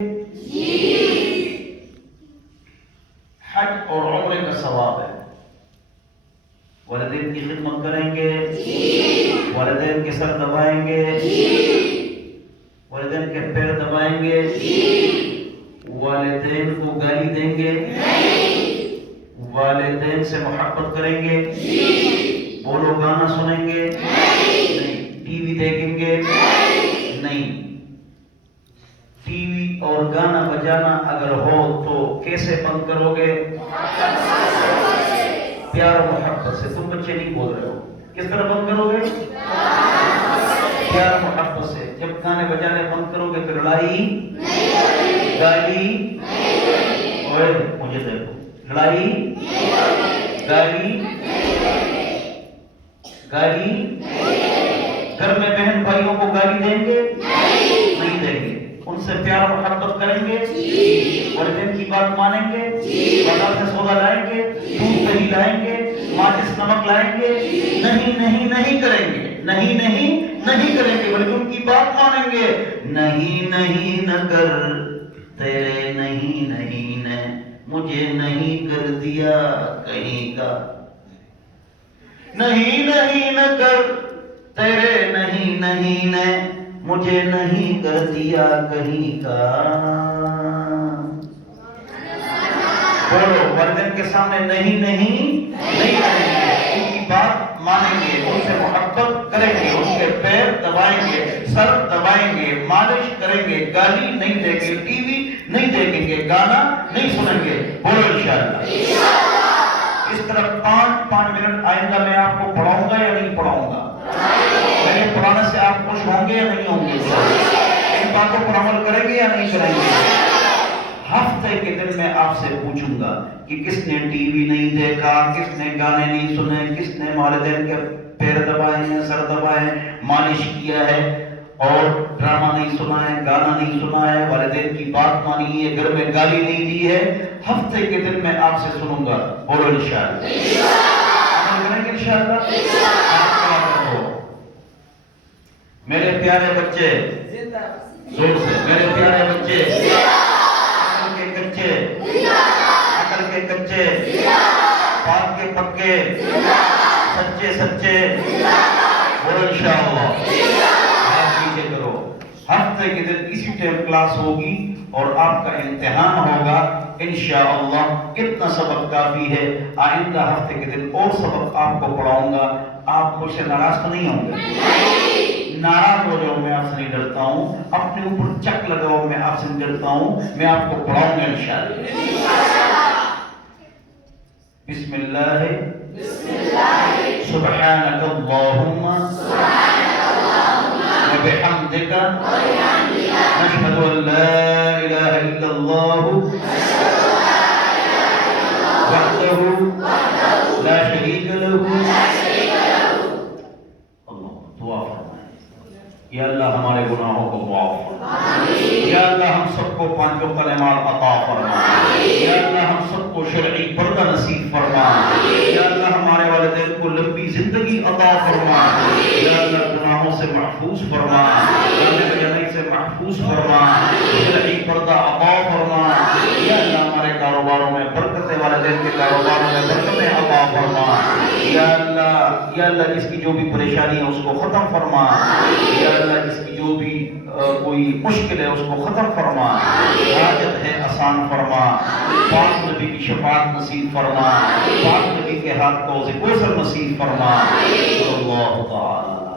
حج اور عمرے کا ثواب ہے. والدین کی خدمت کریں گے, والدین کے سر دبائیں گے, والدین کے پیر دبائیں گے, والدین کو گالی دیں گے, والدین سے محبت کریں گے, بولو گانا سنیں گے نہیں, ٹی وی دیکھیں گے نہیں. ٹی وی اور گانا بجانا اگر ہو تو کیسے بند کرو گے؟ پیار و محبت سے. تم بچے نہیں بول رہے ہو, کس طرح بند کرو گے؟ پیار و محبت سے. جب گانے بجانے بند کرو گے تو لڑائی گالی, اور مجھے دیکھو, لڑائی گالی گالی. گھر میں بہن بھائیوں کو گالی دیں گے نہیں دیں گے. ان سے پیار و محبت کریں گے, والدین کی بات مانیں گے, بازار سے سودا لائیں گے, دودھ دہی لائیں گے, ماچس نمک لائیں گے نہیں نہیں نہیں کریں گے, نہیں نہیں نہیں کریں گے, بلکہ ان کی بات مانیں گے. نہیں نہیں نہ کر, تیرے نہیں نہیں نے مجھے نہیں کر دیا کہیں کا. نہیں نہیں نہ کر, تیرے نہیں نہیں نے مجھے نہیں کر دیا کہیں کا. بولو, والدین کے سامنے نہیں نہیں نہیں کریں گے, ان کی بات مانیں گے, ان سے محبت کریں گے, ان کے پیر دبائیں گے, سر دبائیں گے, مالش کریں گے, گالی نہیں دیں گے, ٹی وی نہیں دیکھیں گے, گانا نہیں سنیں گے. بولو انشاءاللہ. اس طرح 5 منٹ آئندہ میں آپ کو پڑھاؤں گا یا نہیں پڑھاؤں گا؟ میرے پڑھانے سے آپ خوش ہوں گے یا نہیں ہوں گے؟ ان باتوں پر عمل کریں گے یا نہیں کریں گے؟ ہفتے کے دن میں آپ سے پوچھوں گا کہ کس نے ٹی وی نہیں دیکھا, کس نے گانے نہیں سنے, کس نے والدین کے پیر دبائے ہیں, سر دبائے ہیں, مالش کیا ہے, اور ڈرامہ نہیں سنا ہے, گانا نہیں سنا ہے, والدین کی بات مانی ہے, گھر میں گالی نہیں دی ہے. ہفتے کے دن میں آپ سے سنوں گا. بولو انشاءاللہ. عمل کریں گے انشاءاللہ. میرے پیارے بچے, زور سے, میرے پیارے بچے, عقل کے کچے, عقل کے کچے, بات کے پکے, سچے سچے, بولو انشاءاللہ. آپ پیچھے کرو. ہفتے کے دن اسی ٹائم کلاس ہوگی اور آپ کا امتحان ہوگا انشاءاللہ. اتنا سبق کافی ہے. آئندہ ہفتے کے دن اور سبق آپ کو پڑھاؤں گا. آپ مجھ سے ناراض تو نہیں ہوں گے؟ ناراض ہو جاؤ, میں آپ سے نہیں ڈرتا ہوں. اپنے اوپر چک لگاؤ, میں آپ سے نہیں ڈرتا ہوں. میں آپ کو پڑھاؤں گا انشاءاللہ. بسم اللہ سبحانک اللہم وبحمدک نشہد ان لا الہ الا اللہ وحدہ لا شریک لہ. دعا فرمائیں, یا اللہ ہمارے گناہوں کو معاف فرما, یا اللہ ہم سب کو 5 کلمات عطا فرما, یا اللہ ہم سب کو شرعی پردہ نصیب فرما, یا اللہ ہمارے والدین کو لمبی زندگی عطا فرما, یا اللہ گناہوں سے محفوظ فرما, گانے بجانے سے محفوظ فرما, شرعی پردہ عطا فرما, یا اللہ ہمارے کاروباروں میں برکتیں, والدین کے کاروباروں میں برکتیں عطا فرما, یا اللہ جس کی جو بھی پریشانی ہے اس کو ختم فرما, یا اللہ جس کی جو بھی کوئی مشکل ہے اس کو ختم فرما, حاجت ہے آسان فرما, پاک نبی کی شفاعت نصیب فرما, پاک نبی کے ہاتھ کو کوثر نصیب فرما. صلی اللہ تعالی